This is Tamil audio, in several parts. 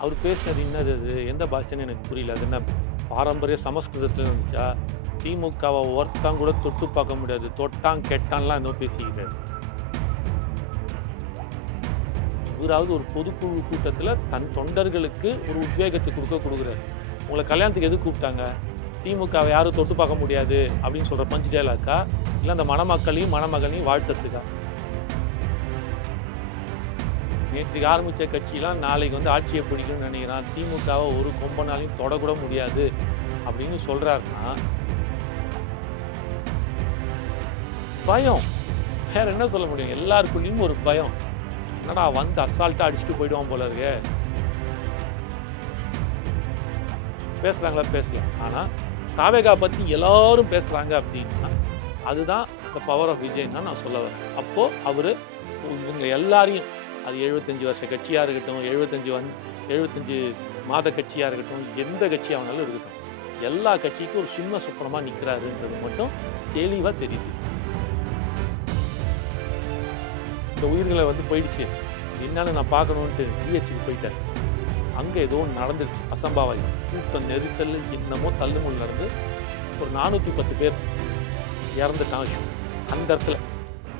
அவர் பேசுனது என்னது அது? எந்த பாஷைன்னு எனக்கு புரியல. அது என்ன பாரம்பரிய சமஸ்கிருதத்தில் இருந்துச்சா? திமுகவை ஒருத்தான் கூட தொட்டு பார்க்க முடியாது. தொட்டான் கெட்டான்லாம் இன்னும் பேசிக்கிட்டாரு இவராவது ஒரு பொதுக்குழு கூட்டத்தில் தன் தொண்டர்களுக்கு ஒரு உத்வேகத்தை கொடுக்க கொடுக்குறாரு. உங்களை கல்யாணத்துக்கு எது கூப்பிட்டாங்க? திமுகவை யாரும் தொட்டு பார்க்க முடியாது அப்படின்னு சொல்கிற பஞ்சு டேலாக்கா இல்லை அந்த மணமக்களையும் மணமகனையும் வாழ்த்துறதுக்கா? நேற்றுக்கு ஆரம்பித்த கட்சியெலாம் நாளைக்கு வந்து ஆட்சியை பிடிக்கணும்னு நினைக்கிறான். திமுகவை ஒரு கொம்பனாலையும் தொடக்கூட முடியாது அப்படின்னு சொல்கிறாருன்னா பயம். வேற என்ன சொல்ல முடியும்? எல்லாருக்குள்ளேயும் ஒரு பயம். என்னடா வந்து அசால்ட்டாக அடிச்சுட்டு போயிடுவான் போல இருக்கே. பேசுகிறாங்களா பேசலாம் ஆனால் தாவேகா பற்றி எல்லாரும் பேசுகிறாங்க அப்படின்னா அதுதான் இந்த பவர் ஆஃப் விஜய் தான் நான் சொல்ல வரேன். அப்போது அவர் இவங்க எல்லாரையும் அது எழுபத்தஞ்சு வருஷ கட்சியாக இருக்கட்டும் எழுபத்தஞ்சு வந் எழுபத்தஞ்சு மாத கட்சியாக இருக்கட்டும் எந்த கட்சியாக வேணாலும் இருக்கட்டும். எல்லா கட்சிக்கும் ஒரு சின்ன சுப்பனமாக நிற்கிறாருன்றது மட்டும் தெளிவாக தெரியுது. இந்த உயிர்களை வந்து போயிடுச்சு. என்னென்னு நான் பார்க்கணுன்ட்டு டிஹெச்சுக்கு போயிட்டேன் அங்கே ஏதோ ஒன்று நடந்துருச்சு அசம்பாவிதம். கூட்டம் நெரிசல் என்னமோ தள்ளுமுள் நடந்து ஒரு நானூற்றி பத்து பேர் இறந்துட்டாங்க. அந்த இடத்துல.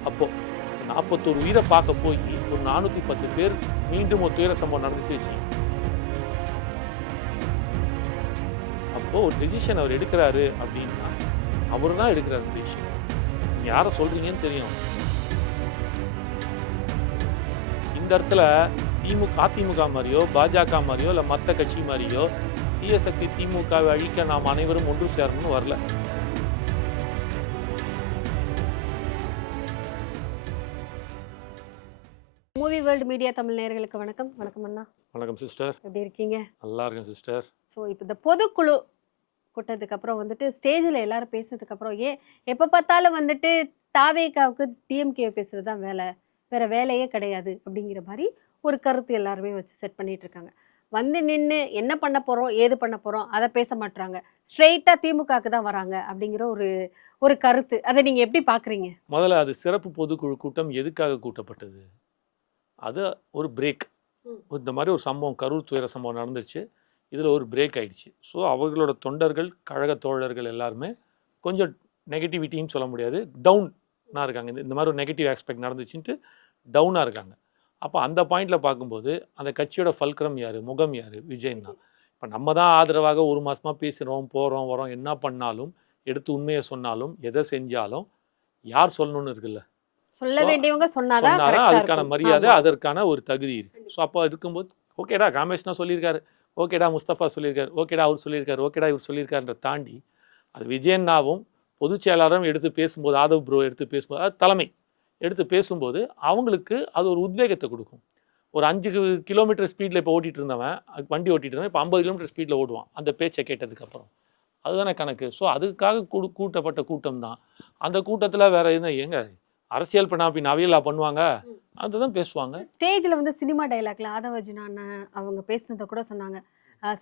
அப்போது நாற்பத்தோரு உயிரை பார்க்க போய் ஒரு நானூற்றி பத்து பேர் மீண்டும் ஒரு துயர சம்பவம் நடந்துச்சு அப்போ அப்போது ஒரு டெசிஷன் அவர் எடுக்கிறாரு அப்படின்னா அவர் தான் எடுக்கிறாரு டெசிஷன் யாரை சொல்கிறீங்கன்னு தெரியும். இந்த இடத்துல திமுக அதிமுக மாதிரியோ பாஜக மாதிரியோ இல்லை மற்ற கட்சி மாதிரியோ தீய சக்தி திமுகவை அழிக்க நாம் அனைவரும் ஒன்று சேரணும்னு வரல. மூவி வேர்ல்டு மீடியா தமிழ் நேயர்களுக்கு வணக்கம். வணக்கம் அண்ணா. வணக்கம் சிஸ்டர் எப்படி இருக்கீங்க? நல்லா இருக்கேன் சிஸ்டர் ஸோ இப்போ இந்த பொதுக்குழு கூட்டத்துக்கு அப்புறம் வந்துட்டு ஸ்டேஜில் எல்லாரும் பேசுனதுக்கு அப்புறம் ஏன் எப்போ பார்த்தாலும் வந்துட்டு தாவேகாவுக்கு டிஎம்கே பேசுறது தான் வேலை. வேற வேலையே கிடையாது அப்படிங்கிற மாதிரி ஒரு கருத்து எல்லாருமே வச்சு செட் பண்ணிட்டு இருக்காங்க. வந்து நின்று என்ன பண்ண போகிறோம் ஏது பண்ண போகிறோம் அதை பேச மாட்றாங்க. ஸ்ட்ரெயிட்டாக திமுகவுக்கு தான் வராங்க அப்படிங்கிற ஒரு ஒரு கருத்து. அதை நீங்கள் எப்படி பார்க்குறீங்க? முதல்ல அது சிறப்பு பொதுக்குழு கூட்டம் எதுக்காக கூட்டப்பட்டது? அது ஒரு பிரேக். இந்த மாதிரி ஒரு சம்பவம் கரூர் துயர சம்பவம் நடந்துச்சு இதில் ஒரு பிரேக் ஆயிடுச்சு. ஸோ அவர்களோட தொண்டர்கள் கழக தோழர்கள் எல்லாருமே கொஞ்சம் நெகட்டிவிட்டின்னு சொல்ல முடியாது. டவுனாக இருக்காங்க. இந்த- இந்த மாதிரி ஒரு நெகட்டிவ் ஆஸ்பெக்ட் நடந்துச்சுன்ட்டு டவுனாக இருக்காங்க. அப்போ அந்த பாயிண்டில் பார்க்கும்போது அந்த கட்சியோட ஃபல்க்ரம் யார்? முகம் யார்? விஜயன். இப்போ நம்ம தான் ஆதரவாக ஒரு மாதமாக பேசுகிறோம் போகிறோம் வரோம். என்ன பண்ணாலும் எடுத்து உண்மையை சொன்னாலும் எதை செஞ்சாலும் யார் சொல்லணும்னு இருக்குல்ல? சொல்ல வேண்டியவங்க சொன்னாதான் அதுக்கான மரியாதை. அதற்கான ஒரு தகுதி இருக்கு. ஸோ அப்போ இருக்கும்போது ஓகேடா காமேஷ்னா சொல்லியிருக்காரு. ஓகேடா முஸ்தபா சொல்லியிருக்காரு. ஓகேடா அவர் சொல்லியிருக்காரு. ஓகேடா இவர் சொல்லியிருக்காருன்ற தாண்டி அது விஜயண்ணாவும் பொதுச் செயலாளரும் எடுத்து பேசும்போது ஆதவ் ப்ரோ எடுத்து பேசும்போது அது தலைமை எடுத்து பேசும்போது அவங்களுக்கு அது ஒரு உத்வேகத்தை கொடுக்கும். ஒரு அஞ்சு கி- கிலோமீட்டர் ஸ்பீடில் இப்போ ஓட்டிட்டு இருந்தவன் அது வண்டி ஓட்டிட்டு இருந்தவன் இப்போ ஐம்பது கிலோமீட்டர் ஸ்பீடில் ஓடுவான். அந்த பேச்சை கேட்டதுக்கப்புறம் அதுதானே கணக்கு. ஸோ அதுக்காக கூடு கூட்டப்பட்ட கூட்டம் தான். அந்த கூட்டத்தில் வேற என்ன எங்க அரசியல் அப்படி நவியலா பண்ணுவாங்க. அதுதான் பேசுவாங்க. ஸ்டேஜில் வந்து சினிமா டைலாக்ல ஆதவஜினா அண்ணன் அவங்க பேசுனதை கூட சொன்னாங்க.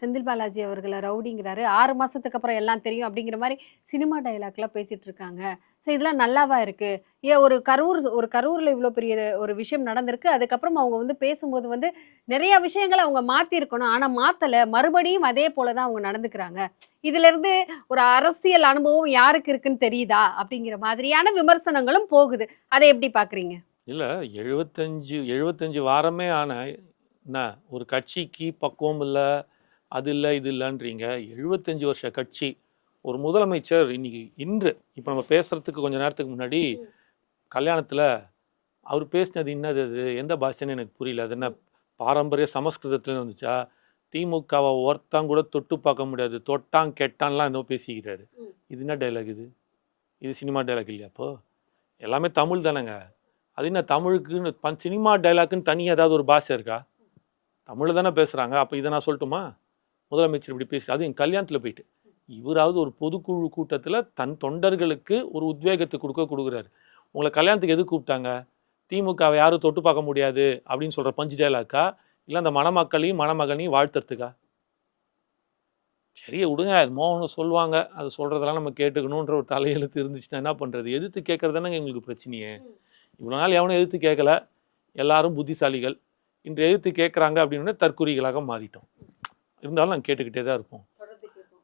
செந்தில் பாலாஜி அவர்களை ரவுடிங்கிறாரு. ஆறு மாதத்துக்கு அப்புறம் எல்லாம் தெரியும் அப்படிங்கிற மாதிரி சினிமா டைலாக்லாம் பேசிகிட்டு இருக்காங்க. ஸோ இதெல்லாம் நல்லாவா இருக்குது ஏன் ஒரு கரூர் ஒரு கரூரில் இவ்வளோ பெரிய ஒரு விஷயம் நடந்திருக்கு. அதுக்கப்புறம் அவங்க வந்து பேசும்போது வந்து நிறைய விஷயங்களை அவங்க மாற்றிருக்கணும் ஆனால் மாற்றலை மறுபடியும் அதே போல தான் அவங்க நடந்துக்கிறாங்க. இதுலேருந்து ஒரு அரசியல் அனுபவம் யாருக்கு இருக்குன்னு தெரியுதா? அப்படிங்கிற மாதிரியான விமர்சனங்களும் போகுது. அதை எப்படி பார்க்குறீங்க இல்லை எழுபத்தஞ்சு எழுபத்தஞ்சு வாரமே ஆன என்ன ஒரு கட்சிக்கு பக்குவம் இல்லை அது இல்லை இது இல்லைன்றீங்க. எழுபத்தஞ்சு வருஷ கட்சி. ஒரு முதலமைச்சர் இன்னைக்கு இன்று இப்போ நம்ம பேசுறதுக்கு கொஞ்ச நேரத்துக்கு முன்னாடி. கல்யாணத்தில் அவர் பேசினது என்னது அது எந்த பாஷைன்னு எனக்கு புரியல. அது என்ன பாரம்பரிய சமஸ்கிருதத்துல வந்துச்சா? திமுகவை ஒருத்தன் கூட தொட்டு பார்க்க முடியாது. தொட்டான் கெட்டான்லாம் என்னவோ பேசிக்கிறாரு. இது என்ன டைலாக் இது? இது சினிமா டைலாக் இல்லையா அப்போ? எல்லாமே தமிழ் தானேங்க. அது என்ன தமிழுக்குன்னு ப- சினிமா டைலாக்குன்னு தனியாக ஏதாவது ஒரு பாஷை இருக்கா? தமிழில் தானே பேசுகிறாங்க அப்போ இதை நான் சொல்லட்டுமா? முதலமைச்சர் இப்படி பேசி அதுவும் என் கல்யாணத்தில் போயிட்டு. இவராவது ஒரு பொதுக்குழு கூட்டத்தில் தன் தொண்டர்களுக்கு ஒரு உத்வேகத்தை கொடுக்க கொடுக்குறாரு. உங்களை கல்யாணத்துக்கு எது கூப்பிட்டாங்க? திமுகவை யாரும் தொட்டு பார்க்க முடியாது அப்படின்னு சொல்கிற பஞ்சு டேலாக்கா இல்லை அந்த மணமக்களையும் மணமகனையும் வாழ்த்துறதுக்கா? சரி விடுங்க அது மோகன்னு சொல்லுவாங்க. அது சொல்கிறதெல்லாம் நம்ம கேட்டுக்கணுன்ற ஒரு தலையெழுத்து இருந்துச்சுன்னா என்ன பண்ணுறது எதிர்த்து கேட்குறதானங்க எங்களுக்கு பிரச்சனையே. இவ்வளோ நாள் எவனும் எதிர்த்து கேட்கல. எல்லாரும் புத்திசாலிகள். இன்று எதிர்த்து கேட்குறாங்க அப்படின்னு தற்குறிகளாக மாறிட்டோம். இருந்தாலும் நாங்கள் கேட்டுக்கிட்டே தான் இருப்போம்.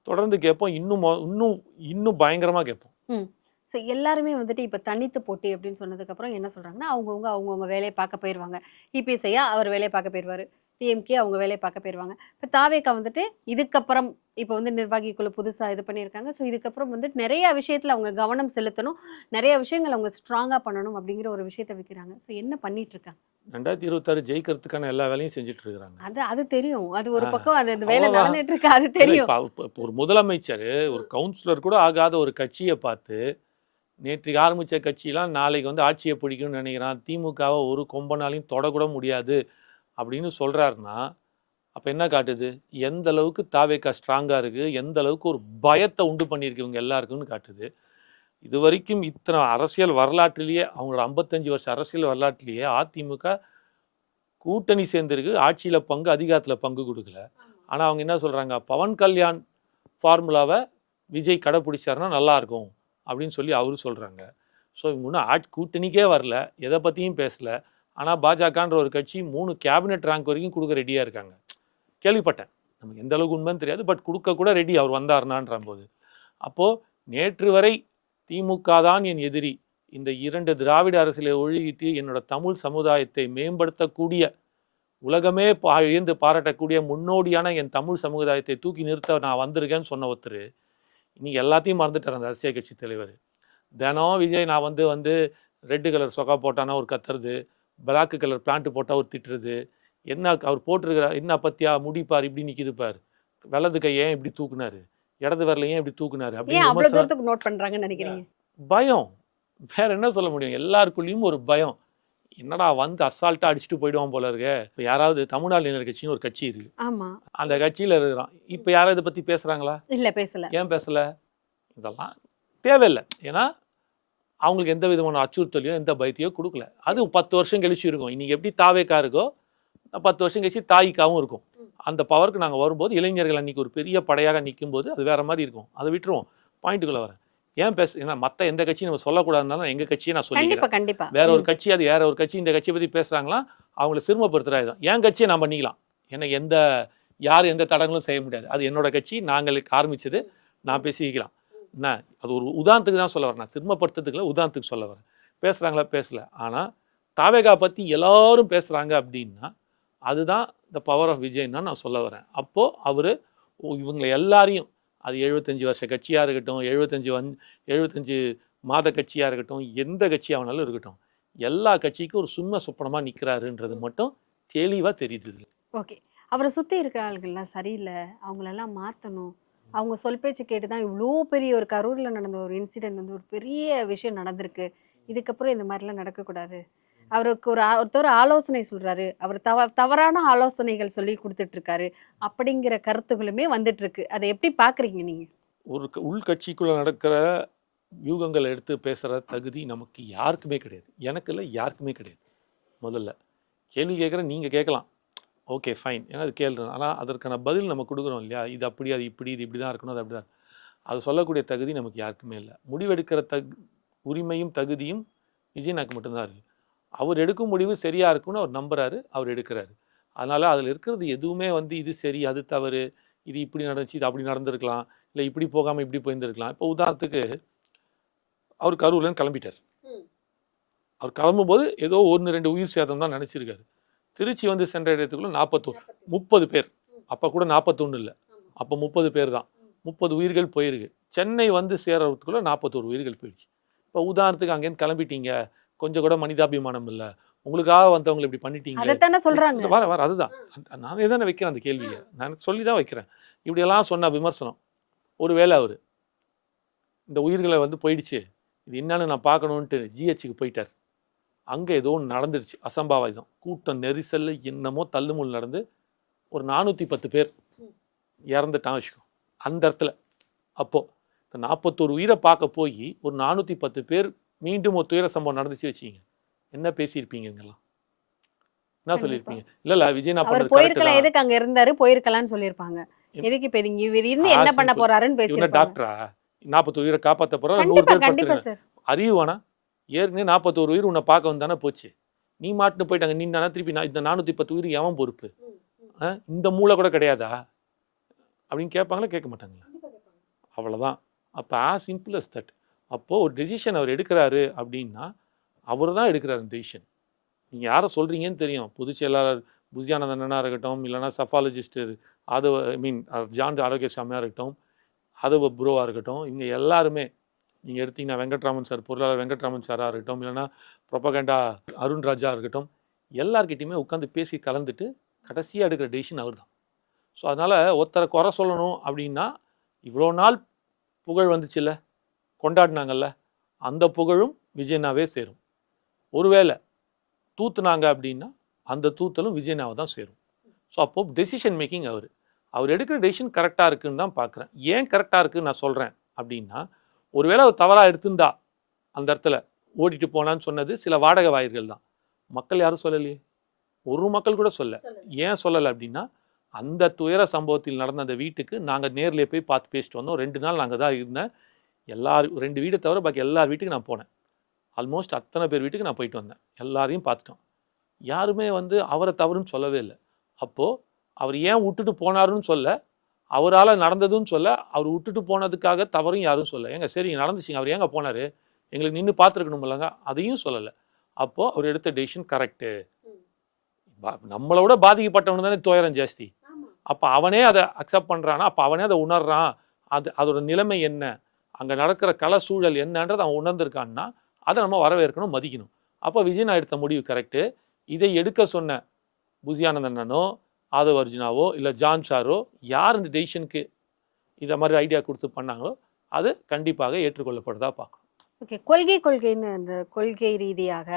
தொடர்ந்து கேட்போம். இன்னும் இன்னும் இன்னும் பயங்கரமாக கேட்போம். ஸோ எல்லாருமே வந்துட்டு இப்போ தனித்து போட்டி அப்படின்னு சொன்னதுக்கப்புறம் என்ன சொல்கிறாங்கன்னா அவங்கவுங்க அவங்கவுங்க வேலையை பார்க்க போயிடுவாங்க இபிஎஸ் ஐயா அவர் வேலையை பார்க்க போயிடுவார் டிஎம்கே அவங்க வேலையை பார்க்க போயிடுவாங்க இப்போ தாவேக்கா வந்துட்டு இதுக்கப்புறம் இப்போ வந்து நிர்வாகி குழு புதுசாக இது பண்ணியிருக்காங்க. ஸோ இதுக்கப்புறம் வந்து நிறைய விஷயத்தில் அவங்க கவனம் செலுத்தணும். நிறைய விஷயங்கள் அவங்க ஸ்ட்ராங்காக பண்ணணும் அப்படிங்கிற ஒரு விஷயத்தை வைக்கிறாங்க. ஸோ என்ன பண்ணிட்டு இருக்காங்க ரெண்டாயிரத்தி இருபத்தாறு ஜெயிக்கிறதுக்கான எல்லா வேலையும் செஞ்சுட்டு இருக்கிறாங்க அது அது தெரியும். அது ஒரு பக்கம் அது அந்த வேலை. நடந்துட்டு இருக்கு அது தெரியும். ஒரு முதலமைச்சர் ஒரு கவுன்சிலர் கூட ஆகாத ஒரு கட்சியை பார்த்து நேற்றுக்கு ஆரம்பிச்ச கட்சியெல்லாம் நாளைக்கு வந்து ஆட்சியை பிடிக்கும்னு நினைக்கிறான். திமுகவை ஒரு கொம்பனாலையும் தொடக்கூட முடியாது. அப்படின்னு சொல்றாருன்னா அப்ப என்ன காட்டுது? எந்த அளவுக்கு தாவேக்கா ஸ்ட்ராங்கா இருக்கு? எந்த அளவுக்கு ஒரு பயத்தை உண்டு பண்ணியிருக்கு இவங்க எல்லாருக்கும்னு காட்டுது. இது வரைக்கும் இத்தனை அரசியல் வரலாற்றிலேயே அவங்களோட ஐம்பத்தஞ்சு வருஷ அரசியல் வரலாற்றிலேயே அதிமுக கூட்டணி சேர்ந்திருக்கு. ஆட்சியில பங்கு அதிகாரத்துல பங்கு கொடுக்கல. ஆனா அவங்க என்ன சொல்றாங்க? பவன் கல்யாண் ஃபார்முலாவை விஜய் கடைப்பிடிச்சாருன்னா நல்லா இருக்கும். அப்படின்னு சொல்லி அவரு சொல்றாங்க. ஸோ இவங்க இன்னும் ஆட்சி கூட்டணிக்கே வரல. எதை பத்தியும் பேசல. ஆனால் பாஜகன்ற ஒரு கட்சி மூணு கேபினெட் ரேங்க் வரைக்கும் கொடுக்க ரெடியாக இருக்காங்க. கேள்விப்பட்டேன். நமக்கு எந்த அளவுக்கு உண்மைன்னு தெரியாது. பட் கொடுக்க கூட ரெடி அவர் வந்தார்னான்ற போது அப்போது நேற்று வரை திமுக தான் என் எதிரி. இந்த இரண்டு திராவிட அரசியலை ஒழுகிட்டு என்னோட தமிழ் சமுதாயத்தை மேம்படுத்தக்கூடிய உலகமே பா வியந்து பாராட்டக்கூடிய முன்னோடியான என் தமிழ் சமுதாயத்தை தூக்கி நிறுத்த நான் வந்திருக்கேன்னு சொன்ன ஒருத்தர். இன்னைக்கு எல்லாத்தையும் மறந்துட்டார் அந்த அரசியல் கட்சி தலைவர். தினம் விஜய் நான் வந்து வந்து ரெட்டு கலர் சொக்கா போட்டானா ஒரு கத்துறது. பிளாக் கலர் பிளான்ட் போட்டால் ஒரு திட்டுறது. என்ன அவர் போட்டிருக்கிற என்ன பத்தியா? முடிப்பார் இப்படி நிற்கிது பார். வலது கை ஏன் இப்படி தூக்குனாரு? இடது வரல ஏன் இப்படி தூக்குனாரு? அப்படின்னு நோட் பண்ணுறாங்கன்னு நினைக்கிறீங்க? பயம். வேற என்ன சொல்ல முடியும்? எல்லாருக்குள்ளேயும் ஒரு பயம். என்னடா வந்து அசால்ட்டா அடிச்சுட்டு போயிடுவான் போல இருக்கே. இப்போ யாராவது தமிழ்நாடு இளைஞர் கட்சின்னு ஒரு கட்சி இருக்கு. ஆமா. அந்த கட்சியில இருக்கிறான். இப்போ யாராவது இதை பத்தி பேசுறாங்களா? இல்ல பேசல. ஏன் பேசல? இதெல்லாம் தேவையில்லை. ஏன்னா அவங்களுக்கு எந்த விதமான அச்சுறுத்தலையோ எந்த பயத்தையோ கொடுக்கல. அது பத்து வருஷம் கழிச்சு இருக்கும். இன்னைக்கு எப்படி தாவேக்கா இருக்கோ பத்து வருஷம் கழிச்சு தாய்க்காவும் இருக்கும். அந்த பவருக்கு நாங்கள் வரும்போது இளைஞர்கள் அன்னைக்கு ஒரு பெரிய படையாக நிற்கும் போது அது வேற மாதிரி இருக்கும். அதை விட்டுருவோம். பாயிண்ட்டுக்குள்ள வரேன். ஏன் பேச ஏன்னா மற்ற எந்த கட்சியும் நம்ம சொல்லக்கூடாதுனாலும் எங்க கட்சியை நான் சொல்லிக்கிறேன். வேற ஒரு. கட்சி அது வேற ஒரு கட்சி இந்த கட்சியை பத்தி பேசுறாங்களா அவங்கள சிறுமப்படுத்துறாங்க என் கட்சியை நான் பண்ணிக்கலாம் எனக்கு எந்த யார் எந்த தடங்களும் செய்ய முடியாது. அது என்னோட கட்சி நாங்களுக்கு ஆரம்பிச்சது நான் பேசிக்கலாம். என்ன? அது ஒரு உதாரணத்துக்கு தான் சொல்ல வரேன். நான் சிறுமப்படுத்துறதுக்குல உதாரணத்துக்கு சொல்ல வரேன். பேசுகிறாங்களா பேசல. ஆனால் தாவேகா பற்றி எல்லாரும் பேசுகிறாங்க அப்படின்னா அதுதான் இந்த பவர் ஆஃப் விஜய்னா நான் சொல்ல வரேன். அப்போது அவர் இவங்களை எல்லாரையும் அது எழுபத்தஞ்சு வருஷ கட்சியாக இருக்கட்டும் எழுபத்தஞ்சு வந் எழுபத்தஞ்சு மாத கட்சியாக இருக்கட்டும் எந்த கட்சியாக வேணாலும் இருக்கட்டும் எல்லா கட்சிக்கும் ஒரு சும்ம சுப்பனமாக நிற்கிறாருன்றது மட்டும் தெளிவாக தெரியுது ஓகே. அவரை சுற்றி இருக்கிற ஆளுகள்லாம் சரியில்லை. அவங்களெல்லாம் மாற்றணும் அவங்க சொல் பேச்சு கேட்டு தான் இவ்வளோ பெரிய ஒரு கரூரில் நடந்த ஒரு இன்சிடென்ட் வந்து ஒரு பெரிய விஷயம் நடந்திருக்கு. இதுக்கப்புறம் இந்த மாதிரிலாம் நடக்கக்கூடாது. அவருக்கு ஒரு ஒருத்தர் ஆலோசனை சொல்கிறாரு அவர் தவ தவறான ஆலோசனைகள் சொல்லி கொடுத்துட்ருக்காரு. அப்படிங்கிற கருத்துகளுமே வந்துட்டுருக்கு அதை எப்படி பார்க்குறீங்க நீங்கள் ஒரு உள்கட்சிக்குள்ளே நடக்கிற யூகங்களை எடுத்து பேசுகிற தகுதி நமக்கு யாருக்குமே கிடையாது. எனக்கு இல்லை யாருக்குமே கிடையாது. முதல்ல. கேள்வி கேட்குற நீங்கள் கேட்கலாம். Okay fine. ஏன்னா அது கேள்வி ஆனால் அதற்கான பதில் நம்ம கொடுக்குறோம் இல்லையா? இது அப்படி அது இப்படி இது இப்படி தான் இருக்கணும் அது அப்படி தான் அது சொல்லக்கூடிய தகுதி நமக்கு யாருக்குமே இல்லை. முடிவெடுக்கிற தகு உரிமையும் தகுதியும் விஜயனாக்கு மட்டும்தான் இருக்கு. அவர் எடுக்கும் முடிவு சரியா இருக்கும்னு அவர் நம்புறாரு அவர் எடுக்கிறாரு. அதனால அதில் இருக்கிறது எதுவுமே வந்து இது சரி அது தவறு இது இப்படி நடந்துச்சு இது அப்படி நடந்திருக்கலாம் இல்லை இப்படி போகாமல் இப்படி போயிருந்திருக்கலாம். இப்போ உதாரணத்துக்கு அவர் கரூர்லேருந்து கிளம்பிட்டார். அவர் கிளம்பும்போது ஏதோ ஒன்று ரெண்டு உயிர் சேதம் தான் நினச்சிருக்காரு. திருச்சி வந்து சென்ற இடத்துக்குள்ள நாற்பத்தோ முப்பது பேர். அப்போ கூட நாற்பத்தொன்று இல்லை. அப்போ முப்பது பேர் தான். முப்பது உயிர்கள் போயிருக்கு. சென்னை வந்து சேர்றதுக்குள்ள நாற்பத்தோரு உயிர்கள் போயிடுச்சு. இப்போ உதாரணத்துக்கு அங்கேருந்து கிளம்பிட்டீங்க. கொஞ்சம் கூட மனிதாபிமானம் இல்லை. உங்களுக்காக வந்தவங்களை இப்படி பண்ணிட்டீங்க சொல்றாங்க. வர வர அதுதான். நானே தானே வைக்கிறேன் அந்த கேள்வியை? நான் சொல்லி தான் வைக்கிறேன். இப்படியெல்லாம் சொன்ன விமர்சனம். ஒருவேளை அவர் இந்த உயிர்களை வந்து போயிடுச்சு. இது என்னன்னு நான் பார்க்கணுன்ட்டு ஜிஹெச்சுக்கு போயிட்டார். அங்கே ஏதோ ஒன்று நடந்துருச்சு. அசம்பாவிதம். கூட்டம் நெரிசல்ல என்னமோ தள்ளுமுள் நடந்து ஒரு நானூற்றி பத்து பேர் இறந்துட்டான் வச்சுக்கோ. அந்த இடத்துல. அப்போ இந்த நாற்பத்தோரு உயிரை பார்க்க போய் ஒரு நானூற்றி பத்து பேர் மீண்டும் ஒரு துயர சம்பவம் நடந்துச்சு வச்சுங்க என்ன பேசியிருப்பீங்க இங்கெல்லாம் என்ன. சொல்லியிருப்பீங்க? இல்ல இல்ல விஜய் நான் போயிருக்கலாம். எதுக்கு அங்க இருந்தாரு? போயிருக்கலாம்னு சொல்லியிருப்பாங்க. எதுக்கு இப்ப இவர் இருந்து என்ன பண்ண. போறாருன்னு பேசியிருப்பாங்க. டாக்டரா நாற்பத்தோரு உயிரை காப்பாத்த போறா நூறு கண்டிப்பா பேர் கண்டிப்பா பத்து சார் அறிவு வேணா ஏற்கனவே நாற்பத்தோரு உயிர் உன்னை பார்க்க வந்தானே போச்சு. நீ மாட்டுன்னு போயிட்டாங்க நீ நானா திருப்பி நான் இந்த நானூற்றி பத்து உயிர் எவன் பொறுப்பு? ஆ? இந்த மூளை கூட கிடையாதா? அப்படின்னு கேட்பாங்களா கேட்க மாட்டாங்களா? அவ்வளோதான் அப்போ ஆஸ் சிம்பிள் தட் அப்போது ஒரு டெசிஷன் அவர் எடுக்கிறாரு அப்படின்னா அவர் தான் எடுக்கிறாரு டெசிஷன் நீங்கள் யாரை சொல்கிறீங்கன்னு தெரியும். பொதுச் செயலாளர் புஜியானந்தனா இருக்கட்டும் இல்லைன்னா சஃபாலஜிஸ்ட் ஆதவ ஐ மீன் ஜான் ஆரோக்கியசாமியாக இருக்கட்டும் ஆதவ ப்ரோவாக இருக்கட்டும் இவங்க எல்லாருமே நீங்கள் எடுத்தீங்கன்னா வெங்கட்ராமன் சார் பொருளாளர் வெங்கட்ராமன் சாராக இருக்கட்டும் இல்லைன்னா ப்ரொபகண்டா அருண் ராஜா இருக்கட்டும் எல்லாருக்கிட்டையுமே உட்காந்து பேசி கலந்துட்டு கடைசியாக எடுக்கிற டெசிஷன் அவர் தான் ஸோ அதனால் ஒருத்தரை குறை சொல்லணும் அப்படின்னா இவ்வளோ நாள் புகழ் வந்துச்சுல்ல கொண்டாடினாங்கல்ல அந்த புகழும் விஜயனாவே சேரும். ஒருவேளை தூத்துனாங்க அப்படின்னா அந்த தூத்தலும் விஜயனாவை தான் சேரும். ஸோ அப்போது டெசிஷன் மேக்கிங் அவர். அவர் எடுக்கிற டெசிஷன் கரெக்டாக இருக்குன்னு தான் பார்க்குறேன் ஏன் கரெக்டாக இருக்குன்னு நான் சொல்கிறேன் அப்படின்னா ஒருவேளை அவர் தவறாக எடுத்திருந்தா அந்த இடத்துல ஓடிட்டு போனான்னு சொன்னது சில வாடகை வாயிர்கள் தான். மக்கள் யாரும் சொல்லலையே. ஒரு மக்கள் கூட சொல்ல. ஏன் சொல்லலை அப்படின்னா அந்த துயர சம்பவத்தில் நடந்த அந்த வீட்டுக்கு நாங்கள் நேர்லயே போய் பார்த்து பேசிட்டு வந்தோம். ரெண்டு நாள் நாங்கள் தான் இருந்தேன். எல்லார் ரெண்டு வீடை தவிர பாக்கி எல்லார் வீட்டுக்கு நான் போனேன். ஆல்மோஸ்ட் அத்தனை பேர் வீட்டுக்கு நான் போயிட்டு வந்தேன். எல்லாரையும் பார்த்துட்டோம். யாருமே வந்து அவரை தவறுன்னு சொல்லவே இல்லை. அப்போது அவர் ஏன் விட்டுட்டு போனாருன்னு சொல்ல அவரால் நடந்ததுன்னு சொல்ல அவர் விட்டுட்டு போனதுக்காக தவறும் யாரும் சொல்ல ஏங்க சரி நடந்துச்சுங்க அவர் ஏங்க போனார்? எங்களுக்கு நின்று பார்த்துருக்கணுமில்லங்க அதையும் சொல்லலை. அப்போது அவர் எடுத்த டெசிஷன் கரெக்டு நம்மளை விட பாதிக்கப்பட்டவனு தானே துயரம் ஜாஸ்தி. அப்போ அவனே அதை அக்செப்ட் பண்ணுறானா அப்போ அவனே அதை உணர்றான். அது அதோட நிலைமை என்ன? அங்கே நடக்கிற கல சூழல் என்னன்றதை அவன் உணர்ந்திருக்கான்னா அதை நம்ம வரவேற்கணும் மதிக்கணும். அப்போ விஜய் நான் எடுத்த முடிவு கரெக்டு இதை எடுக்க சொன்ன புசியானந்தனோ ஆதவ அர்ஜுனாவோ இல்லை ஜான் சாரோ யார் இந்த டெசிஷனுக்கு இதை மாதிரி ஐடியா கொடுத்து பண்ணாங்களோ அது கண்டிப்பாக ஏற்றுக்கொள்ளப்படுதா பார்க்கணும். ஓகே கொள்கை கொள்கைன்னு அந்த கொள்கை ரீதியாக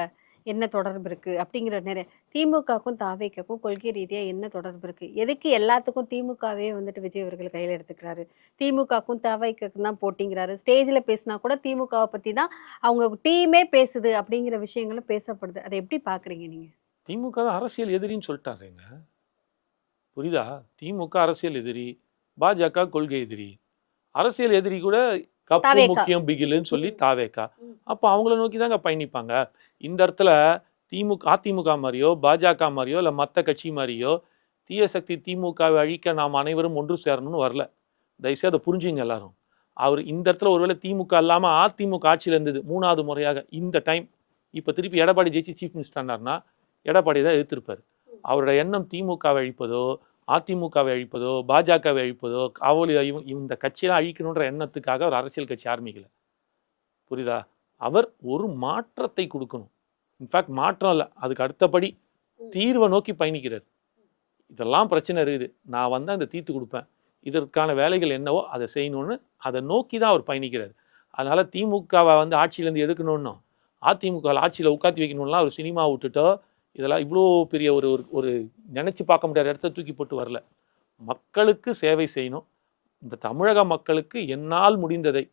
என்ன தொடர்பு இருக்கு அப்படிங்கிற நிறைய திமுகவுக்கும் தாவேக்காக்கும் கொள்கை ரீதியா என்ன தொடர்பு இருக்கு? எதுக்கு எல்லாத்துக்கும் திமுகவே வந்துட்டு விஜய் அவர்கள் கையில எடுத்துக்கிறாரு? திமுகவுக்கும் தாவேக்காக்கும் தான் போட்டிங்கிறாரு. ஸ்டேஜ்ல பேசினா கூட திமுகவை பத்தி தான் அவங்க டீமே பேசுது அப்படிங்கிற விஷயங்களும் பேசப்படுது. அதை எப்படி பாக்குறீங்க நீங்க? திமுக தான் அரசியல் எதிரின்னு சொல்லிட்டாருங்க. புரியுதா? திமுக அரசியல் எதிரி பாஜக கொள்கை எதிரி. அரசியல் எதிரி கூட கப்பு. முக்கியம் பிகிலுன்னு சொல்லி. தாவேக்கா. அப்போ அவங்கள நோக்கி தாங்க பயணிப்பாங்க. இந்த இடத்துல திமுக அதிமுக மாதிரியோ பாஜக மாதிரியோ இல்லை மற்ற கட்சி மாதிரியோ தீய சக்தி திமுகவை அழிக்க நாம் அனைவரும் ஒன்று சேரணும்னு வரல. தயவுசெய்து அதை புரிஞ்சுங்க எல்லாரும். அவர் இந்த இடத்துல ஒருவேளை திமுக இல்லாமல் அதிமுக ஆட்சியில் இருந்தது மூணாவது முறையாக இந்த டைம் இப்போ திருப்பி எடப்பாடி ஜெயிச்சு சீஃப் மினிஸ்டர்னார்னா எடப்பாடி தான் எதிர்த்திருப்பார். அவரோட எண்ணம் திமுகவை அழிப்பதோ அதிமுகவை அழிப்பதோ பாஜகவை அழிப்பதோ காவலி இவ- இந்த கட்சியெல்லாம் அழிக்கணுன்ற எண்ணத்துக்காக அவர் அரசியல் கட்சி ஆரம்பிக்கல. புரியுதா? அவர் ஒரு மாற்றத்தை கொடுக்கணும். இன்ஃபேக்ட் மாற்றம் இல்லை. அதுக்கு அடுத்தபடி தீர்வை நோக்கி பயணிக்கிறார். இதெல்லாம் பிரச்சனை இருக்குது. நான் வந்து அந்த தீர்த்து கொடுப்பேன். இதற்கான வேலைகள் என்னவோ அதை செய்யணும்னு அதை நோக்கி தான் அவர் பயணிக்கிறார். அதனால திமுகவை வந்து ஆட்சியிலேருந்து எடுக்கணும்னும் அதிமுக ஆட்சியில் உட்காத்தி வைக்கணும்லாம் அவர் சினிமா விட்டுட்டோ இதெல்லாம் இவ்வளோ பெரிய ஒரு ஒரு- ஒரு நினச்சி பார்க்க முடியாத இடத்த தூக்கி போட்டு வரல. மக்களுக்கு சேவை செய்யணும். இந்த தமிழக மக்களுக்கு என்னால் முடிந்ததை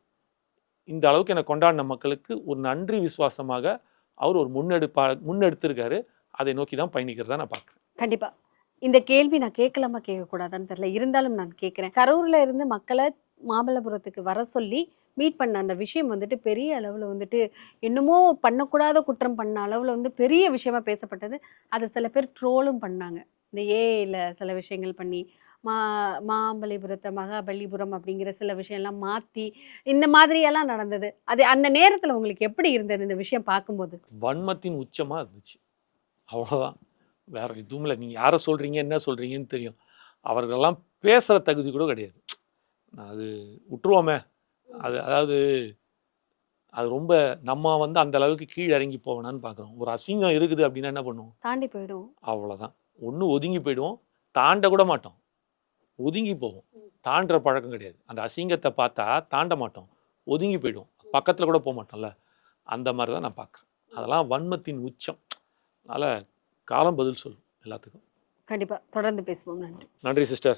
இந்த அளவுக்கு என்னை கொண்டாடின மக்களுக்கு ஒரு நன்றி விசுவாசமாக அவர் ஒரு முன்னெடுப்பா முன்னெடுத்திருக்காரு. அதை நோக்கி தான் பயணிக்கிறதா நான் பார்க்குறேன். கண்டிப்பாக இந்த கேள்வி நான் கேட்கலாமா கேட்கக்கூடாதான்னு தெரியல. இருந்தாலும் நான் கேட்குறேன். கரூரில் இருந்து மக்களை மாமல்லபுரத்துக்கு வர சொல்லி மீட் பண்ண அந்த விஷயம் வந்துட்டு பெரிய அளவில் வந்துட்டு என்னமோ பண்ணக்கூடாத குற்றம் பண்ண அளவில் வந்து பெரிய விஷயமா பேசப்பட்டது. அதை சில பேர் ட்ரோலும் பண்ணாங்க. இந்த ஏஐயில் சில விஷயங்கள் பண்ணி மா மாமல்லிபுரத்தை மகாபலிபுரம் அப்படிங்கிற சில விஷயம்லாம் மாற்றி இந்த மாதிரியெல்லாம் நடந்தது. அது அந்த நேரத்தில் உங்களுக்கு எப்படி இருந்தது இந்த விஷயம் பார்க்கும்போது? வன்மத்தின் உச்சமாக இருந்துச்சு. அவ்வளோதான் வேற எதுவும் இல்லை. நீங்கள் யாரை சொல்கிறீங்க என்ன சொல்கிறீங்கன்னு தெரியும். அவர்களெல்லாம் பேசுகிற தகுதி கூட கிடையாது. அது விட்டுருவோமே. அது அதாவது அது ரொம்ப நம்ம வந்து அந்த அளவுக்கு கீழ் இறங்கி போவேனான்னு பார்க்குறோம் ஒரு அசிங்கம் இருக்குது அப்படின்னா என்ன பண்ணுவோம்? தாண்டி போயிடும் அவ்வளோதான் ஒன்று ஒதுங்கி போயிடுவோம். தாண்ட கூட மாட்டோம். ஒதுங்கி போவோம். தாண்டுற பழக்கம் கிடையாது. அந்த அசிங்கத்தை பார்த்தா தாண்ட மாட்டோம். ஒதுங்கி போயிடுவோம். பக்கத்தில் கூட போக மாட்டோம்ல. அந்த மாதிரி தான் நான் பார்க்குறேன் அதெல்லாம் வன்மத்தின் உச்சம். அதனால் காலம் பதில் சொல்லும் எல்லாத்துக்கும். கண்டிப்பா. தொடர்ந்து பேசுவோம். நன்றி. நன்றி சிஸ்டர்.